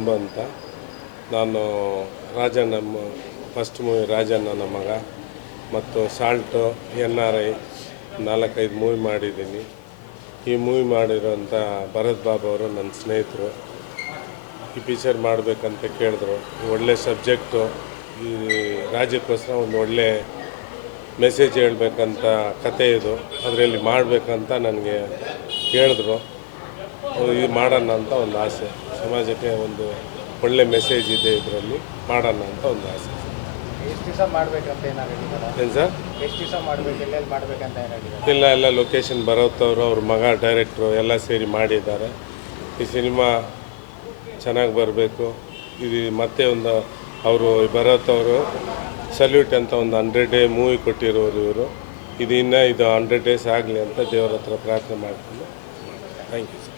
ಅನ್ಬು ಅಂತ. ನಾನು Rajanna first movie ರಾಜಣ್ಣನ ಮಗ ಮತ್ತು ಸಾಲ್ಟು NRI 4-5 ಮೂವಿ ಮಾಡಿದ್ದೀನಿ. ಈ ಮೂವಿ ಮಾಡಿರೋಂಥ ಭರತ್ ಬಾಬು ಅವರು ನನ್ನ ಸ್ನೇಹಿತರು. ಈ ಪಿಕ್ಚರ್ ಮಾಡಬೇಕಂತ ಕೇಳಿದ್ರು. ಒಳ್ಳೆ ಸಬ್ಜೆಕ್ಟು, ಈ ರಾಜ್ಯಕ್ಕೋಸ್ಕರ ಒಂದು ಒಳ್ಳೆ ಮೆಸೇಜ್ ಹೇಳಬೇಕಂತ ಕತೆ ಇದು. ಅದರಲ್ಲಿ ಮಾಡಬೇಕಂತ ನನಗೆ ಹೇಳಿದ್ರು. ಇದು ಮಾಡೋಣ ಅಂತ ಒಂದು ಆಸೆ. ಸಮಾಜಕ್ಕೆ ಒಂದು ಒಳ್ಳೆ ಮೆಸೇಜ್ ಇದೆ, ಇದರಲ್ಲಿ ಮಾಡೋಣ ಅಂತ ಒಂದು ಆಸೆ. ಎಷ್ಟು ದಿವಸ ಮಾಡಬೇಕಂತ ಏನಾಗಿದ್ದಾರೆ? ಏನು ಸರ್? ಎಷ್ಟು ದಿವಸ ಮಾಡಬೇಕು, ಎಲ್ಲೆಲ್ಲಿ ಮಾಡಬೇಕಂತ ಏನಾಗಿದ್ದಾರೆ? ಎಲ್ಲ ಲೊಕೇಶನ್ ಬರೋತ್ತವರು, ಅವ್ರ ಮಗ ಡೈರೆಕ್ಟ್ರು ಎಲ್ಲ ಸೇರಿ ಮಾಡಿದ್ದಾರೆ. ಈ ಸಿನಿಮಾ ಚೆನ್ನಾಗಿ ಬರಬೇಕು. ಇದು ಮತ್ತೆ ಒಂದು ಅವರು ಬರೋತ್ತವರು ಸಲ್ಯೂಟ್ ಅಂತ ಒಂದು 100 ಡೇ ಮೂವಿ ಕೊಟ್ಟಿರೋರು ಇವರು. ಇದು 100 ಡೇಸ್ ಆಗಲಿ ಅಂತ ದೇವರ ಹತ್ರ ಪ್ರಾರ್ಥನೆ ಮಾಡ್ತೀನಿ. Thank you sir.